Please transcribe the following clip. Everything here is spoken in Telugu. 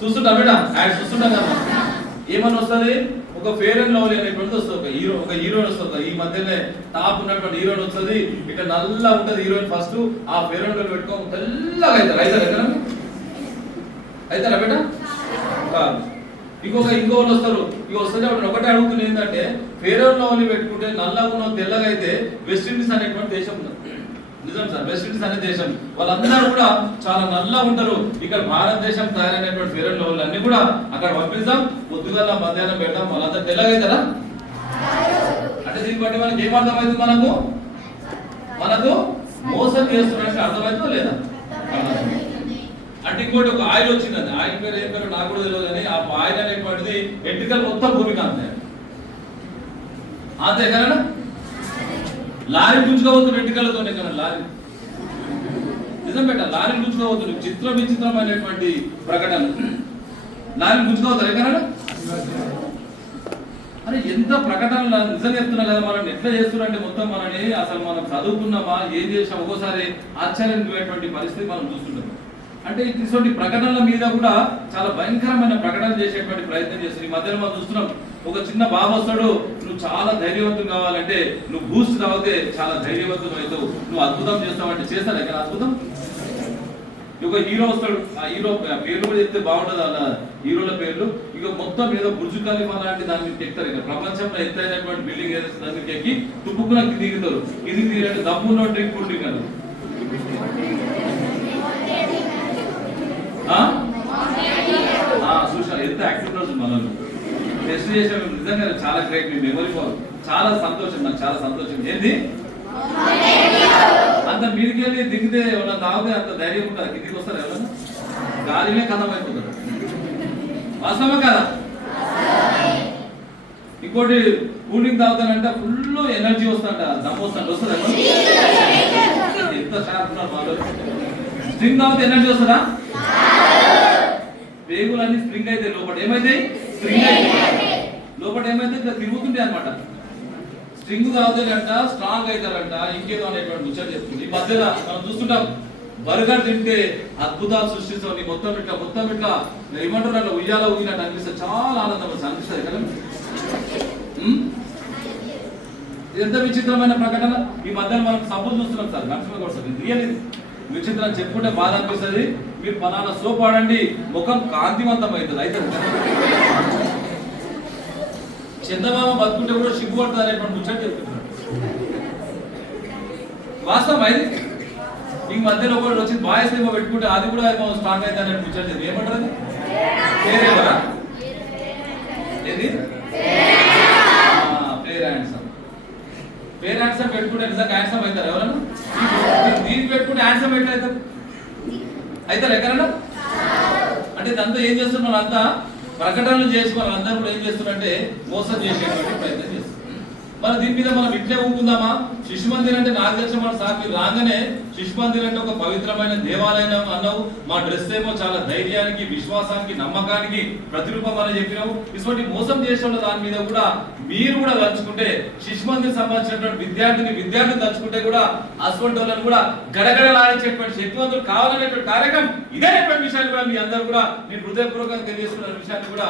చూస్తుంటా మేడం యాడ్ చూస్తుంటాం కదా. ఏమని వస్తుంది? ఒక ఫేర్ అండ్ లవ్లీ అనేటువంటిది వస్తుంది ఒక హీరో ఒక హీరోయిన్ వస్తుంది. ఈ మధ్యనే టాప్ ఉన్నటువంటి హీరోయిన్ వస్తుంది ఇక్కడ నల్ల ఉంటుంది హీరోయిన్ ఫస్ట్ ఆ ఫేర్ అండ్ లవ్లీ పెట్టుకో తెల్లగా అవుతారు. అవుతారు ఎక్కడ అవుతారా బేట? కాదు. ఇంకొక ఇంకో వాళ్ళు వస్తారు. ఇక వస్తే అప్పుడు ఒకటే అడుగుతుంది ఏంటంటే ఫేర్ అండ్ లవ్లీ పెట్టుకుంటే నల్లగా ఉన్న తెల్లగా అయితే వెస్ట్ ఇండీస్ అనేటువంటి దేశం ఉంది నిజం సార్ వెస్ట్ ఇండీస్ అనే దేశం. వాళ్ళందరూ కూడా చాలా నల్లగా ఉంటారు. ఇక్కడ భారతదేశం తయారైనటువంటి ఫేర్ అండ్ అన్ని కూడా అక్కడ పంపిస్తాం. పొద్దుగల మధ్యాహ్నం పెడతాం. వాళ్ళందరూ తెల్లగా అంటే దీన్ని బట్టి మనకి ఏం మనకు? మనకు మోసం చేస్తున్నట్టు అర్థమైందో లేదా? అంటే ఇంకోటి ఒక ఆయిల్ వచ్చిందండి. ఆయిల్ పేరు ఏం పేరు నాకు కూడా తెలియదు కానీ ఆ ఆయిల్ అనేటువంటిది ఎంటికలు మొత్తం భూమికి అంతే అంతే కదా లారీ గుంజుకోవద్దు ఎంటికలతోనే కదా లారీ. నిజం పెట్ట లారీ గుంజుకోవద్దు. చిత్ర విచిత్రమైనటువంటి ప్రకటన. లారీ గుంజుకోవద్దు కదా అరే ఎంత ప్రకటనలు నిజంగా చెప్తున్నా కదా మనం. ఎట్లా చేస్తున్నారంటే మొత్తం మనని అసలు మనం చదువుకున్నామా? ఏం చేసాం ఒక్కోసారి ఆశ్చర్యం పోయేటువంటి పరిస్థితి మనం చూస్తుంటాం. అంటే ఇటువంటి ప్రకటనల మీద కూడా చాలా భయంకరమైన ప్రకటన చేసేటువంటి ప్రయత్నం చేస్తుంది ఈ మధ్యలో మనం చూస్తున్నాం ఒక చిన్న బాబు వస్తాడు నువ్వు చాలా ధైర్యవంతం కావాలంటే నువ్వు బూస్ట్ తాగితే చాలా ధైర్యవంతం అవుతావు. నువ్వు అద్భుతం చేస్తావంటే చేస్తాను ఎక్కడ అద్భుతం? ఒక హీరో వస్తాడు. ఆ హీరో పేర్లు కూడా చెప్తే బాగుండదు అన్న హీరోల పేర్లు. ఇక మొత్తం ఏదో బుర్జు ఖలీఫా లాంటి దాని మీద ఎక్కుతారు ఇక ప్రపంచంలో ఎత్తైనటువంటి బిల్డింగ్ ఏదైతే దాని మీద ఎక్కి తుప్పుకున దిగుతారు. ఇది దిగినట్టు దమ్మున్న డ్రింక్ కూల్ డ్రింక్ అన్నారు ఆ? ఎంత యాక్టివ్ రోజు మనల్ని టెస్ట్ చేసే నిజంగా చాలా గ్రేట్ మీ మెమరీ పవర్ చాలా సంతోషం నాకు చాలా సంతోషం. ఏంది? అంత మీదికి వెళ్ళి దిగితే ఎవరైనా తాగితే అంత ధైర్యం ఉంటుంది? కిందికి వస్తారు ఎవరన్నా? గాలినే కథం అయిపోతారు వాస్తవమే కదా? ఇంకోటి కూలింగ్ తాగుతానంటే ఫుల్ ఎనర్జీ వస్తుంట దమ్ము వస్తాడు వస్తుందా ఎంత షార్ప్ ఉన్నారు వాళ్ళు. స్ట్రింగ్ తాగితే ఎనర్జీ వస్తుందా? పేగులన్నీ స్ప్రింగ్ అయితే లోపల. ఏమైతాయి? లోపల ఏమైతే ఇట్లా తిరుగుతుంటాయి అనమాట స్ట్రింగ్ తాగుతారంట స్ట్రాంగ్ అవుతారంట ఇంకేదో అనేటువంటి ముచ్చట చెప్తుంది. ఈ మధ్యన మనం చూస్తుంటాం బర్గర్ తింటే అద్భుతాలు సృష్టిస్తాం నీ మొత్తం ఇట్లా మొత్తం ఇట్లా. ఏమంటారు? అట్లా ఉయ్యాల ఊగినట్టు అనిపిస్తుంది. చాలా ఆనందం అనిపిస్తుంది కదా? ఎంత విచిత్రమైన ప్రకటన? ఈ మధ్యన మనం సబ్బులు చూస్తున్నాం సార్. లక్ష్మణ కోసం రియల్ విచిత్రం. చెప్పుకుంటే బాధ అనిపిస్తుంది. మీరు పలానా సోప్ వాడండి ముఖం కాంతివంతం అవుతుంది అయితే చందమామ బతుకుంటే కూడా సిగ్గుపడుతుంది అనేటువంటి ముచ్చట చెప్తున్నాడు. వాస్తవం అది. ఈ మధ్యలో ఒకటి వచ్చి బాయ్స్ ఏమో పెట్టుకుంటే అది కూడా ఏమో స్ట్రాంగ్ అయితే అనేది ముచ్చట ఏమంటారు పేరేవరా ఏది? పేర్ హ్యాండ్సమ్ పేర్ హ్యాండ్సమ్ పెట్టుకుంటే నిజంగా హ్యాండ్సమ్ అవుతారు ఎవరన్నా? దీనికి పెట్టుకుంటే హ్యాండ్సమ్ ఎట్లా అయితే ఎక్కడన్నా అంటే దాంతో ఏం చేస్తున్నారు అంతా ప్రకటనలు చేసి మనం అందరూ కూడా ఏం చేస్తున్నారంటే మోసం చేసేటువంటి ప్రయత్నం చేస్తున్నారు. మరి దీని మీద మనం ఇట్లే ఉంటుందామా? శిశు మందిర్ అంటే నాకు తెలిసిన మన సాకి రాగానే శిశు మందిర్ అంటే ఒక పవిత్రమైన దేవాలయం అన్నావు. మా డ్రెస్ ఏమో చాలా ధైర్యానికి విశ్వాసానికి నమ్మకానికి ప్రతిరూపం అని చెప్పినావు. ఇటువంటి మోసం చేసిన దాని మీద కూడా మీరు కూడా తలుచుకుంటే శిశు మందిర్ సంబంధించినటువంటి విద్యార్థిని విద్యార్థిని తలుచుకుంటే కూడా అటువంటి వాళ్ళని కూడా గడగడలాడించేటువంటి శక్తివంతులు కావాలనేటువంటి కార్యక్రమం. ఇదేటువంటి విషయాన్ని కూడా మీ అందరూ కూడా నేను హృదయపూర్వకంగా తెలియజేసుకున్న విషయాన్ని కూడా